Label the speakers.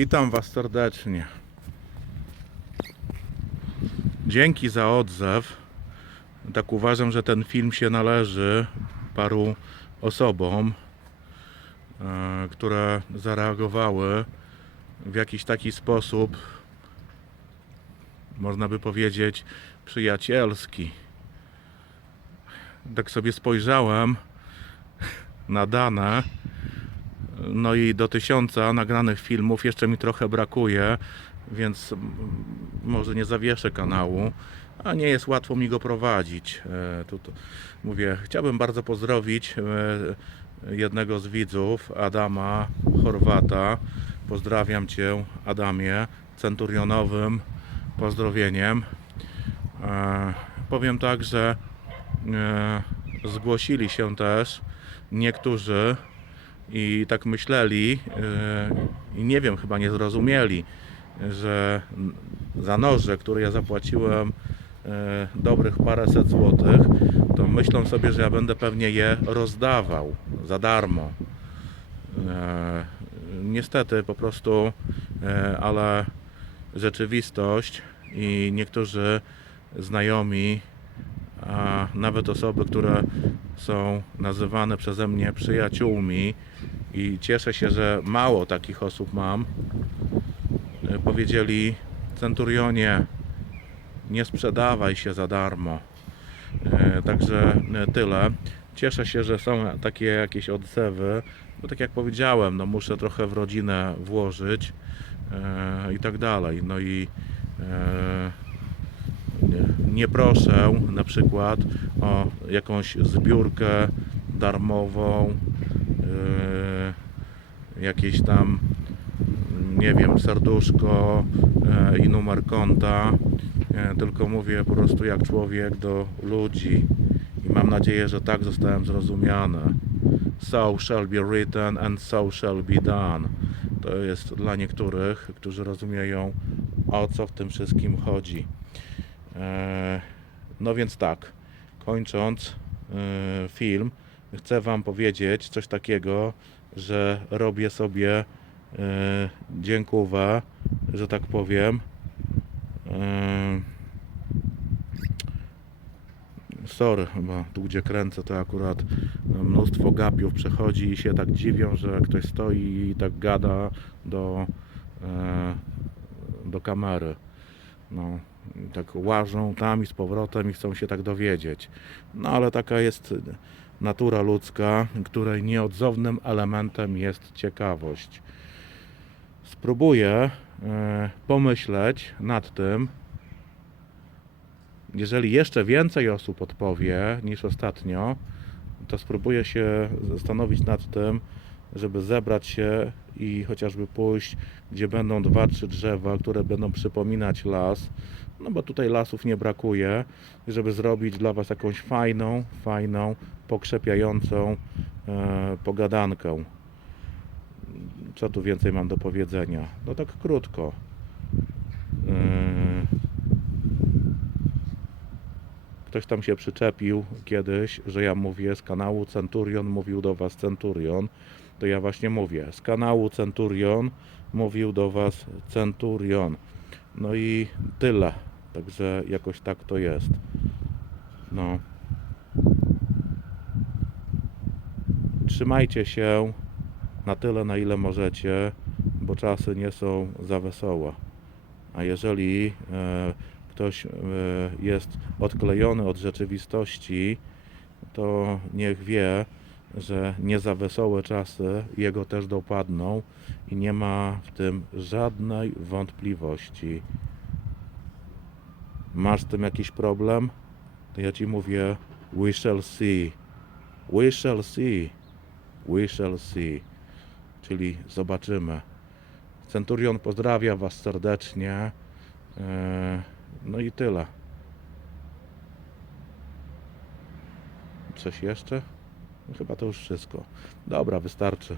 Speaker 1: Witam Was serdecznie. Dzięki za odzew. Tak uważam, że ten film się należy paru osobom, e, które zareagowały w jakiś taki sposób, można by powiedzieć, przyjacielski. Tak sobie spojrzałem na dane. No i do tysiąca nagranych filmów jeszcze mi trochę brakuje, więc może nie zawieszę kanału, a nie jest łatwo mi go prowadzić. E, Tu, tu, mówię, chciałbym bardzo pozdrowić e, jednego z widzów, Adama Chorwata. Pozdrawiam Cię, Adamie, centurionowym pozdrowieniem. E, Powiem tak, że zgłosili się też niektórzy i tak myśleli yy, i nie wiem, chyba nie zrozumieli, że za noże, które ja zapłaciłem yy, dobrych paręset złotych, to myślą sobie, że ja będę pewnie je rozdawał za darmo. Yy, Niestety po prostu, ale rzeczywistość i niektórzy znajomi a nawet osoby, które są nazywane przeze mnie przyjaciółmi i cieszę się, że mało takich osób mam, e, powiedzieli Centurionie, nie sprzedawaj się za darmo. E, Także e, tyle. Cieszę się, że są takie jakieś odzewy, bo tak jak powiedziałem, no muszę trochę w rodzinę włożyć i tak dalej. No i nie, proszę na przykład o jakąś zbiórkę darmową, jakieś tam, nie wiem, serduszko yy, i numer konta, yy, tylko mówię po prostu jak człowiek do ludzi i mam nadzieję, że tak zostałem zrozumiany. So shall be written and so shall be done. To jest dla niektórych, którzy rozumieją o co w tym wszystkim chodzi. E, No więc tak, kończąc e, film, chcę Wam powiedzieć coś takiego, że robię sobie dziękówę, że tak powiem. E, Sorry, bo tu gdzie kręcę to akurat mnóstwo gapiów przechodzi i się tak dziwią, że ktoś stoi i tak gada do, e, do kamery. No, tak łażą tam i z powrotem i chcą się tak dowiedzieć. No ale taka jest natura ludzka, której nieodzownym elementem jest ciekawość. Spróbuję e, pomyśleć nad tym, jeżeli jeszcze więcej osób odpowie niż ostatnio, to spróbuję się zastanowić nad tym, żeby zebrać się i chociażby pójść, gdzie będą dwa, trzy drzewa, które będą przypominać las, no bo tutaj lasów nie brakuje, żeby zrobić dla Was jakąś fajną, fajną, pokrzepiającą e, pogadankę. Co tu więcej mam do powiedzenia? No tak krótko. E, Ktoś tam się przyczepił kiedyś, że ja mówię z kanału Centurion, mówił do Was Centurion. To ja właśnie mówię, z kanału Centurion mówił do Was Centurion. No i tyle. Także jakoś tak to jest. No. Trzymajcie się na tyle, na ile możecie, bo czasy nie są za wesołe. A jeżeli e, ktoś e, jest odklejony od rzeczywistości, to niech wie, że nie za wesołe czasy jego też dopadną i nie ma w tym żadnej wątpliwości. Masz z tym jakiś problem? To ja ci mówię, we shall see. We shall see. We shall see. Czyli zobaczymy. Centurion pozdrawia Was serdecznie. E, No i tyle. Coś jeszcze? Chyba to już wszystko. Dobra, wystarczy.